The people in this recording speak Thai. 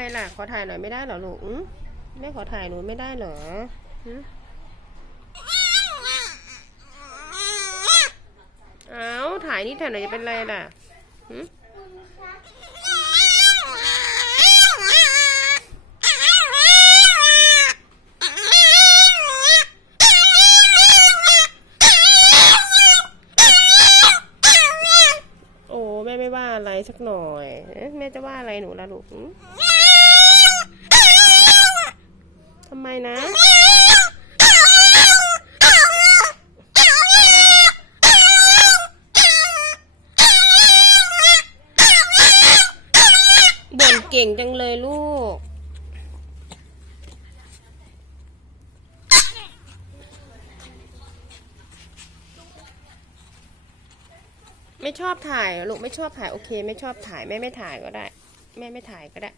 มล่ะ ขอถ่ายหน่อยไม่ได้เหรอลูกอืมแม่ขอถ่ายหนูไม่ได้เหรอเอาถ่ายนี่ถ่ายหน่อยจะเป็นไรล่ะโอ้แม่ไม่ว่าอะไรสักหน่อย แม่จะว่าอะไรหนูล่ะลูกหืมทำไมนะ บ่นเก่งจังเลยลูก ไม่ชอบถ่ายเหรอลูกไม่ชอบถ่ายโอเค ไม่ชอบถ่ายแม่ไม่ถ่ายก็ได้ แม่ไม่ถ่ายก็ได้